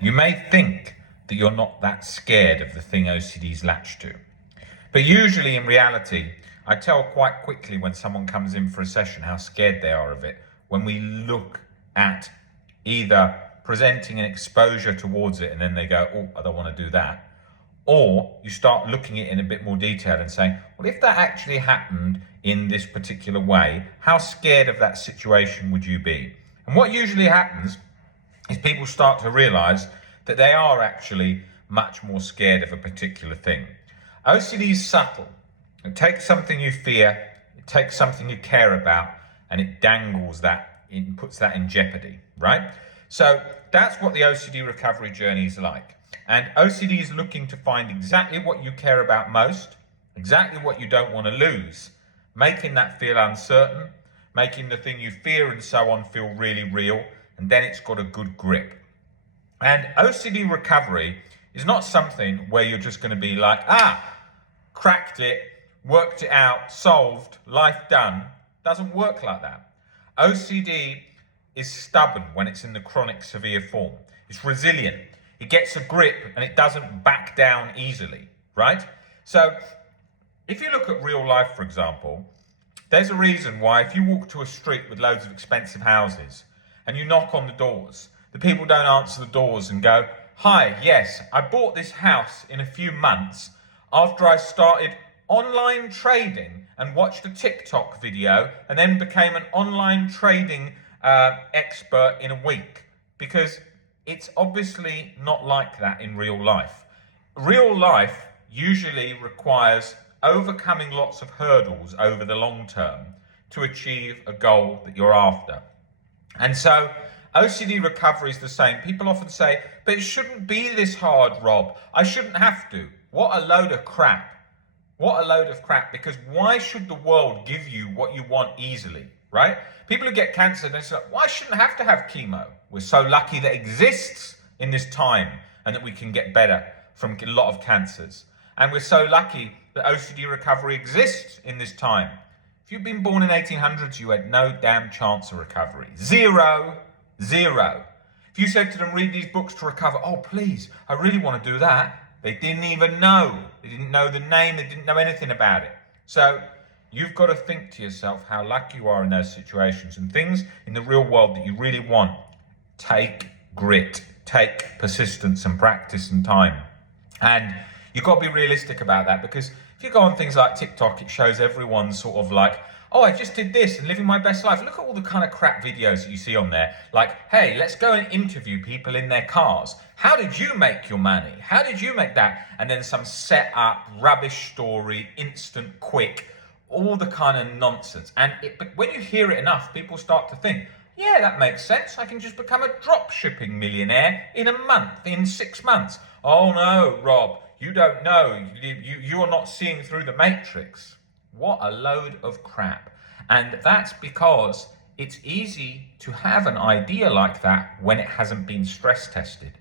You may think that you're not that scared of the thing OCD's latched to. But usually in reality, I tell quite quickly when someone comes in for a session how scared they are of it when we look at either presenting an exposure towards it and then they go, oh, I don't want to do that. Or you start looking at it in a bit more detail and saying, well, if that actually happened in this particular way, how scared of that situation would you be? And what usually happens is people start to realize that they are actually much more scared of a particular thing. OCD is subtle. It takes something you fear, it takes something you care about, and it dangles that, it puts that in jeopardy, right? So that's what the OCD recovery journey is like. And OCD is looking to find exactly what you care about most, exactly what you don't want to lose, making that feel uncertain, making the thing you fear and so on feel really real, and then it's got a good grip. And OCD recovery is not something where you're just going to be like, cracked it, worked it out, solved, life done. Doesn't work like that. OCD is stubborn when it's in the chronic severe form. It's resilient. It gets a grip and it doesn't back down easily, right? So if you look at real life, for example, there's a reason why if you walk to a street with loads of expensive houses and you knock on the doors, the people don't answer the doors and go, hi, yes, I bought this house in a few months after I started online trading and watched a TikTok video and then became an online trading expert in a week. Because it's obviously not like that in real life. Real life usually requires overcoming lots of hurdles over the long term to achieve a goal that you're after. And so OCD recovery is the same. People often say, but it shouldn't be this hard, Rob. I shouldn't have to. What a load of crap. What a load of crap. Because why should the world give you what you want easily, right? People who get cancer, they say, why shouldn't I have to have chemo? We're so lucky that it exists in this time and that we can get better from a lot of cancers. And we're so lucky that OCD recovery exists in this time. If you've been born in 1800s, you had no damn chance of recovery. Zero. If you said to them, read these books to recover, oh, please, I really want to do that. They didn't even know. They didn't know the name. They didn't know anything about it. So you've got to think to yourself how lucky you are in those situations and things in the real world that you really want. Take grit, take persistence and practice and time. And you've got to be realistic about that, because if you go on things like TikTok, it shows everyone sort of like, oh, I just did this and living my best life. Look at all the kind of crap videos that you see on there. Like, hey, let's go and interview people in their cars. How did you make your money? How did you make that? And then some set up, rubbish story, instant, quick, all the kind of nonsense. And but when you hear it enough, people start to think, yeah, that makes sense. I can just become a drop shipping millionaire in a month, in 6 months. Oh no, Rob, you don't know. You're not seeing through the matrix. What a load of crap. And that's because it's easy to have an idea like that when it hasn't been stress tested.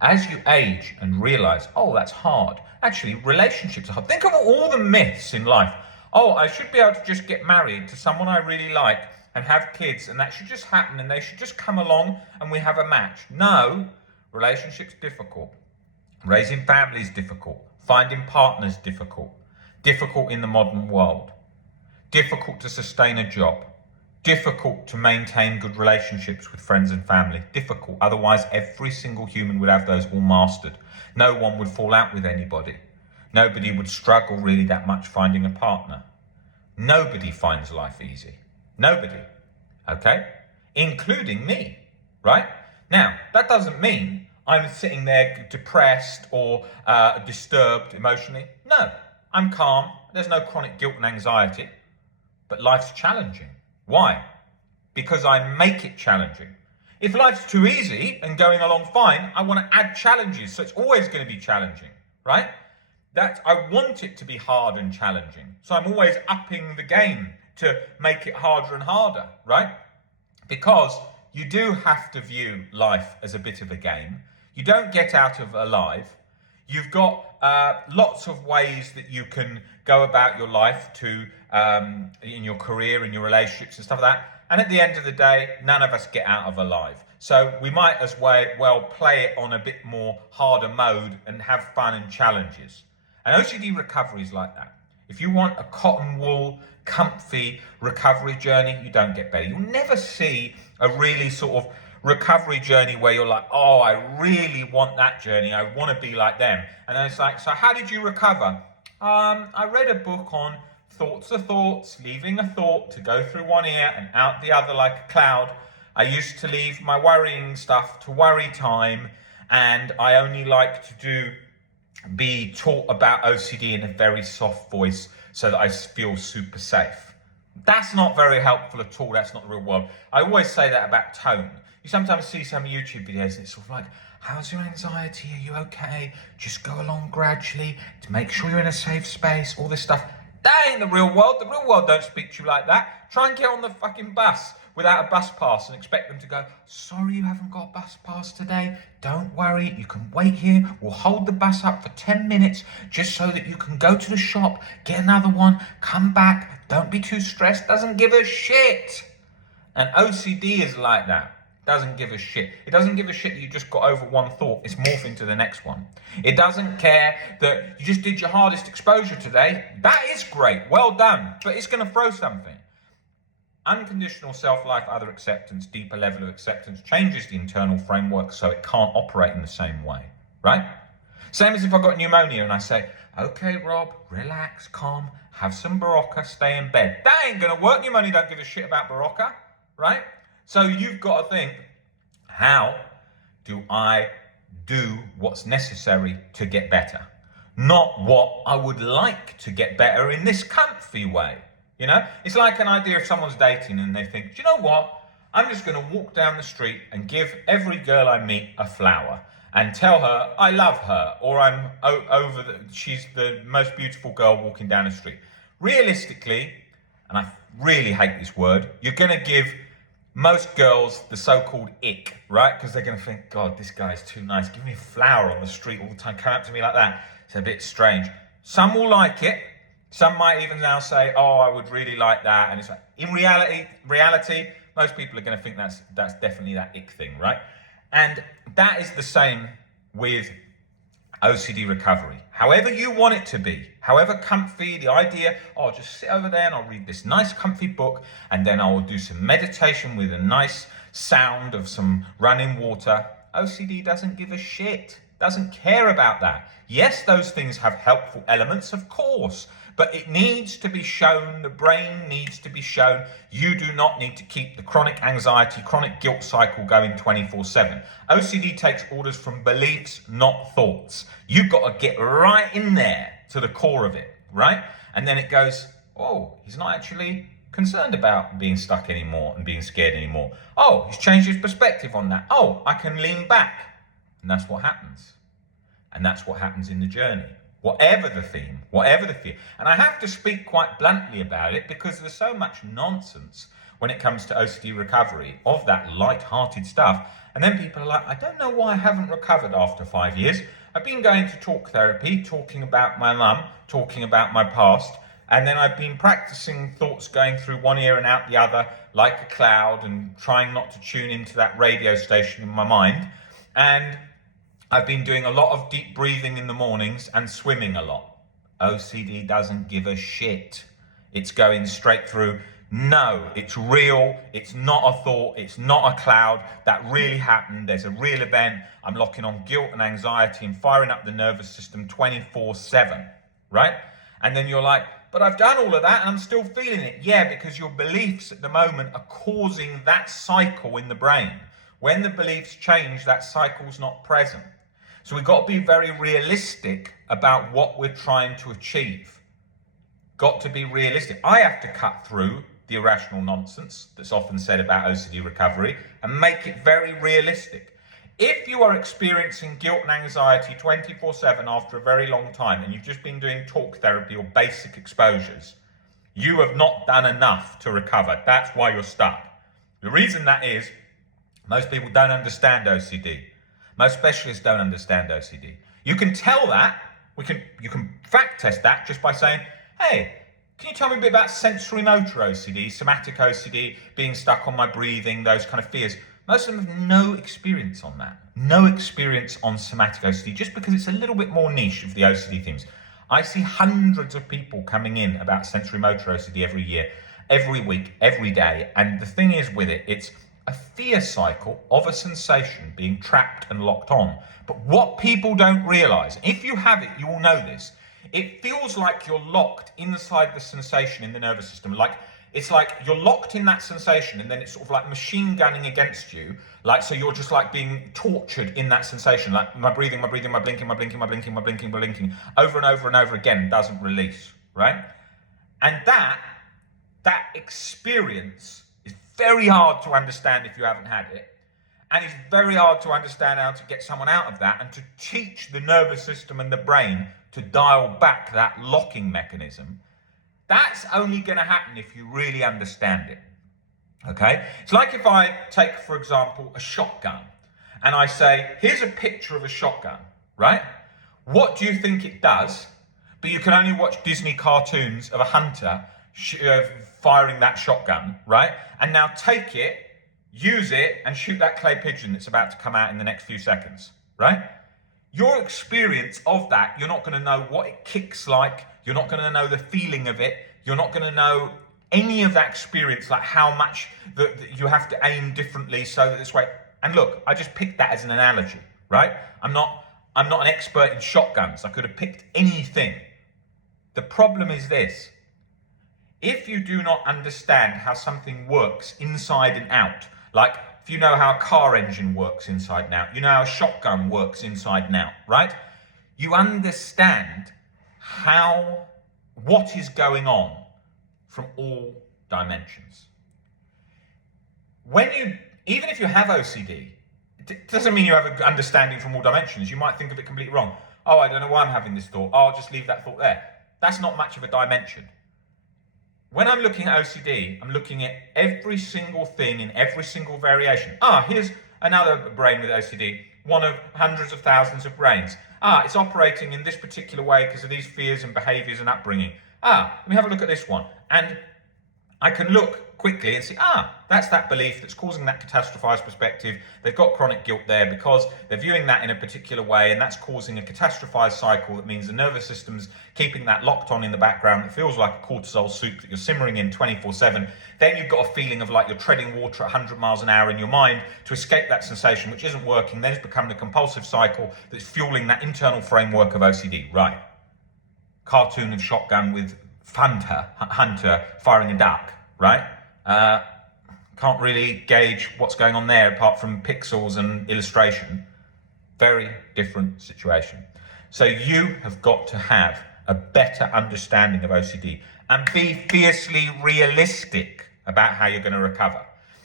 As you age and realize, oh, that's hard. Actually, relationships are hard. Think of all the myths in life. Oh, I should be able to just get married to someone I really like and have kids, and that should just happen, and they should just come along and we have a match. No, relationships difficult. Raising families difficult. Finding partners difficult. Difficult in the modern world. Difficult to sustain a job. Difficult to maintain good relationships with friends and family. Difficult. Otherwise, every single human would have those all mastered. No one would fall out with anybody. Nobody would struggle really that much finding a partner. Nobody finds life easy. Nobody. Okay? Including me. Right? Now, that doesn't mean I'm sitting there depressed or disturbed emotionally. No. I'm calm. There's no chronic guilt and anxiety. But life's challenging. Why? Because I make it challenging. If life's too easy and going along fine, I want to add challenges. So it's always going to be challenging, right? I want it to be hard and challenging. So I'm always upping the game to make it harder and harder, right? Because you do have to view life as a bit of a game. You don't get out of alive. You've got lots of ways that you can go about your life in your career, in your relationships and stuff like that. And at the end of the day, none of us get out of alive. So we might as well play it on a bit more harder mode and have fun and challenges. And OCD recovery is like that. If you want a cotton wool, comfy recovery journey, you don't get better. You'll never see a really sort of recovery journey where you're like, oh, I really want that journey. I want to be like them. And then it's like, so how did you recover? I read a book on thoughts are thoughts, leaving a thought to go through one ear and out the other like a cloud. I used to leave my worrying stuff to worry time, and I only like to be taught about OCD in a very soft voice so that I feel super safe. That's not very helpful at all. That's not the real world. I always say that about tone. You sometimes see some YouTube videos and it's sort of like, how's your anxiety? Are you okay? Just go along gradually to make sure you're in a safe space, all this stuff. That ain't the real world. The real world don't speak to you like that. Try and get on the fucking bus without a bus pass and expect them to go, sorry you haven't got a bus pass today. Don't worry, you can wait here. We'll hold the bus up for 10 minutes just so that you can go to the shop, get another one, come back. Don't be too stressed. Doesn't give a shit. And OCD is like that. Doesn't give a shit. It doesn't give a shit that you just got over one thought. It's morphing to the next one. It doesn't care that you just did your hardest exposure today. That is great. Well done. But it's going to throw something. Unconditional self-life, other acceptance, deeper level of acceptance changes the internal framework so it can't operate in the same way, right? Same as if I got pneumonia and I say, okay, Rob, relax, calm, have some Berocca, stay in bed. That ain't going to work. Pneumonia don't give a shit about Berocca, right? So you've got to think, how do I do what's necessary to get better? Not what I would like to get better in this comfy way. You know, it's like an idea if someone's dating and they think, do you know what? I'm just going to walk down the street and give every girl I meet a flower and tell her I love her, or she's the most beautiful girl walking down the street. Realistically, and I really hate this word, you're going to give most girls the so-called ick, right? Because they're going to think, God, this guy's too nice. Give me a flower on the street all the time. Come up to me like that. It's a bit strange. Some will like it. Some might even now say, oh, I would really like that. And it's like, in reality, most people are going to think that's definitely that ick thing, right? And that is the same with OCD recovery. However you want it to be, however comfy, the idea, oh, just sit over there and I'll read this nice comfy book and then I will do some meditation with a nice sound of some running water. OCD doesn't give a shit, doesn't care about that. Yes, those things have helpful elements, of course, but it needs to be shown, the brain needs to be shown. You do not need to keep the chronic anxiety, chronic guilt cycle going 24/7. OCD takes orders from beliefs, not thoughts. You've got to get right in there to the core of it, right? And then it goes, oh, he's not actually concerned about being stuck anymore and being scared anymore. Oh, he's changed his perspective on that. Oh, I can lean back. And that's what happens. And that's what happens in the journey. Whatever the theme, whatever the fear. And I have to speak quite bluntly about it because there's so much nonsense when it comes to OCD recovery of that light-hearted stuff. And then people are like, I don't know why I haven't recovered after 5 years. I've been going to talk therapy, talking about my mum, talking about my past. And then I've been practicing thoughts going through one ear and out the other like a cloud and trying not to tune into that radio station in my mind. And I've been doing a lot of deep breathing in the mornings and swimming a lot. OCD doesn't give a shit. It's going straight through. No, it's real. It's not a thought. It's not a cloud. That really happened. There's a real event. I'm locking on guilt and anxiety and firing up the nervous system 24/7, right? And then you're like, but I've done all of that and I'm still feeling it. Yeah, because your beliefs at the moment are causing that cycle in the brain. When the beliefs change, that cycle's not present. So we've got to be very realistic about what we're trying to achieve. Got to be realistic. I have to cut through the irrational nonsense that's often said about OCD recovery and make it very realistic. If you are experiencing guilt and anxiety 24/7 after a very long time and you've just been doing talk therapy or basic exposures, you have not done enough to recover. That's why you're stuck. The reason that is, most people don't understand OCD. Most specialists don't understand OCD. You can tell that, you can fact test that just by saying, hey, can you tell me a bit about sensory motor OCD, somatic OCD, being stuck on my breathing, those kind of fears? Most of them have no experience on that. No experience on somatic OCD, just because it's a little bit more niche of the OCD themes. I see hundreds of people coming in about sensory motor OCD every year, every week, every day. And the thing is with it, it's a fear cycle of a sensation being trapped and locked on. But what people don't realize, if you have it, you will know this. It feels like you're locked inside the sensation in the nervous system. It's like you're locked in that sensation, and then it's sort of like machine gunning against you. So you're just like being tortured in that sensation. Like my breathing, my blinking, my blinking, my blinking, over and over and over again, doesn't release, right? And that experience is very hard to understand if you haven't had it. And it's very hard to understand how to get someone out of that and to teach the nervous system and the brain to dial back that locking mechanism. That's only going to happen if you really understand it, okay? It's like if I take, for example, a shotgun, and I say, here's a picture of a shotgun, right? What do you think it does? But you can only watch Disney cartoons of a hunter firing that shotgun, right? And now take it, use it, and shoot that clay pigeon that's about to come out in the next few seconds, right? Your experience of that, you're not going to know what it kicks like. You're not going to know the feeling of it. You're not going to know any of that experience, like how much that you have to aim differently so that this way. And look, I just picked that as an analogy, right? I'm not an expert in shotguns. I could have picked anything. The problem is this. If you do not understand how something works inside and out, like if you know how a car engine works inside and out, you know how a shotgun works inside and out, right? You understand what is going on from all dimensions. Even if you have OCD, it doesn't mean you have an understanding from all dimensions. You might think of it completely wrong. Oh, I don't know why I'm having this thought. Oh, I'll just leave that thought there. That's not much of a dimension. When I'm looking at OCD, I'm looking at every single thing in every single variation. Here's another brain with OCD, one of hundreds of thousands of brains. It's operating in this particular way because of these fears and behaviors and upbringing. Let me have a look at this one. And I can look quickly and see, that's that belief that's causing that catastrophized perspective. They've got chronic guilt there because they're viewing that in a particular way, and that's causing a catastrophized cycle. That means the nervous system's keeping that locked on in the background. It feels like a cortisol soup that you're simmering in 24/7. Then you've got a feeling of like you're treading water at 100 miles an hour in your mind to escape that sensation, which isn't working. Then it's become the compulsive cycle that's fueling that internal framework of OCD. Right. Cartoon of shotgun with hunter firing a duck, right? Can't really gauge what's going on there apart from pixels and illustration. Very different situation. So you have got to have a better understanding of OCD and be fiercely realistic about how you're going to recover.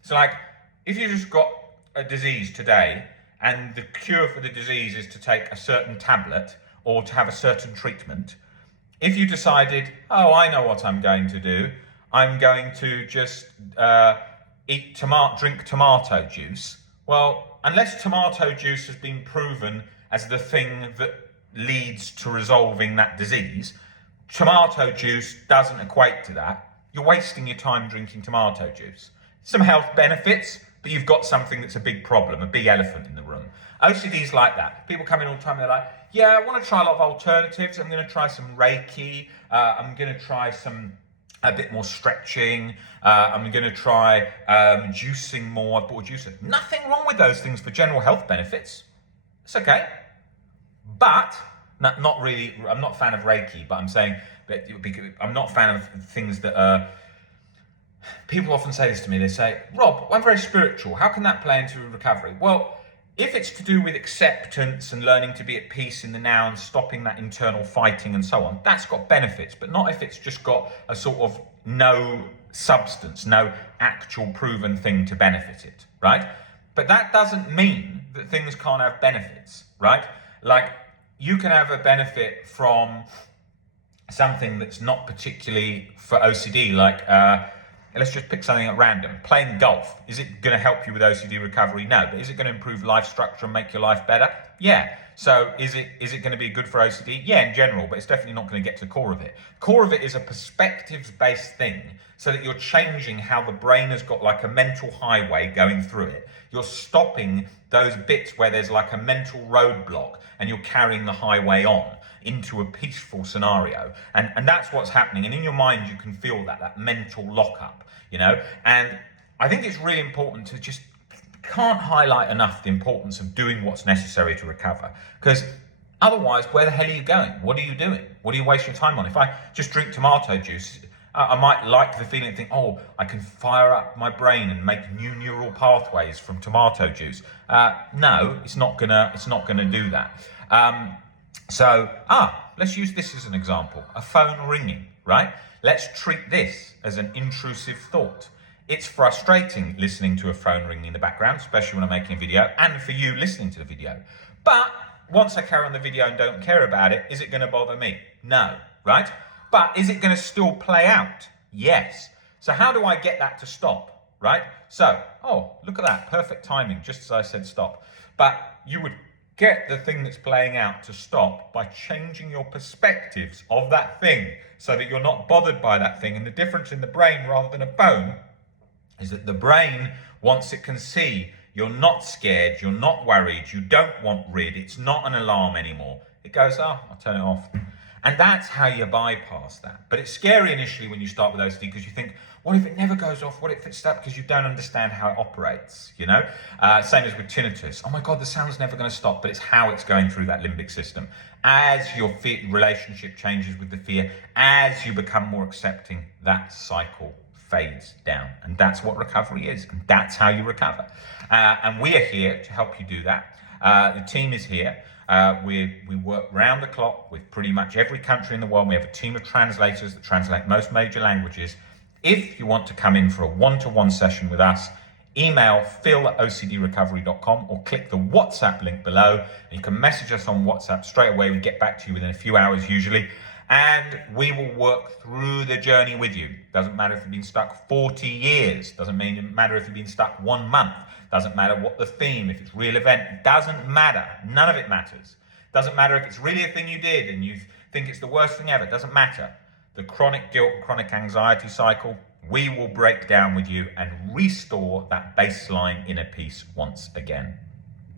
So like, if you just got a disease today and the cure for the disease is to take a certain tablet or to have a certain treatment, if you decided, I know what I'm going to do, I'm going to just drink tomato juice. Well, unless tomato juice has been proven as the thing that leads to resolving that disease, tomato juice doesn't equate to that. You're wasting your time drinking tomato juice. Some health benefits, but you've got something that's a big problem, a big elephant in the room. OCD's like that. People come in all the time, they're like, I want to try a lot of alternatives. I'm going to try some Reiki. I'm going to try a bit more stretching. I'm going to try juicing more. I bought a juicer. Nothing wrong with those things for general health benefits. It's okay. But, not really, I'm not a fan of Reiki, but I'm saying that I'm not a fan of things that are... People often say this to me. They say, Rob, I'm very spiritual. How can that play into recovery? Well, if it's to do with acceptance and learning to be at peace in the now and stopping that internal fighting and so on, that's got benefits, but not if it's just got a sort of no substance, no actual proven thing to benefit it, right? But that doesn't mean that things can't have benefits, right? Like, you can have a benefit from something that's not particularly for OCD, like, let's just pick something at random. Playing golf. Is it going to help you with OCD recovery? No. But is it going to improve life structure and make your life better? Yeah. So is it going to be good for OCD? Yeah, in general, but it's definitely not going to get to the core of it. Core of it is a perspectives-based thing, so that you're changing how the brain has got like a mental highway going through it. You're stopping those bits where there's like a mental roadblock, and you're carrying the highway on into a peaceful scenario. And that's what's happening. And in your mind, you can feel that mental lockup, you know? And I think it's really important to just can't highlight enough the importance of doing what's necessary to recover. Because otherwise, where the hell are you going? What are you doing? What are you wasting your time on? If I just drink tomato juice, I might like the feeling and think, oh, I can fire up my brain and make new neural pathways from tomato juice. No, it's not gonna do that. Let's use this as an example. A phone ringing, right? Let's treat this as an intrusive thought. It's frustrating listening to a phone ringing in the background, especially when I'm making a video, and for you listening to the video. But once I carry on the video and don't care about it, is it going to bother me? No, right? But is it going to still play out? Yes. So how do I get that to stop, right? So, oh, look at that, perfect timing, just as I said stop. But you would get the thing that's playing out to stop by changing your perspectives of that thing so that you're not bothered by that thing. And the difference in the brain rather than a phone is that the brain, once it can see you're not scared, you're not worried, you don't want rid, it's not an alarm anymore, it goes, oh, I'll turn it off. And that's how you bypass that. But it's scary initially when you start with OCD, because you think, what if it never goes off? What if it's stuck? Because you don't understand how it operates, you know? Same as with tinnitus. Oh my God, the sound's never going to stop, but it's how it's going through that limbic system. As your relationship changes with the fear, as you become more accepting, that cycle fades down. And that's what recovery is. And that's how you recover. And we are here to help you do that. The team is here. We work round the clock with pretty much every country in the world. We have a team of translators that translate most major languages. If you want to come in for a one-to-one session with us, email phil@ocdrecovery.com or click the WhatsApp link below. And you can message us on WhatsApp straight away. We get back to you within a few hours usually. And we will work through the journey with you. Doesn't matter if you've been stuck 40 years. Doesn't matter if you've been stuck 1 month. Doesn't matter what the theme, if it's real event. It doesn't matter. None of it matters. Doesn't matter if it's really a thing you did and you think it's the worst thing ever. Doesn't matter. The chronic guilt, chronic anxiety cycle, we will break down with you and restore that baseline inner peace once again.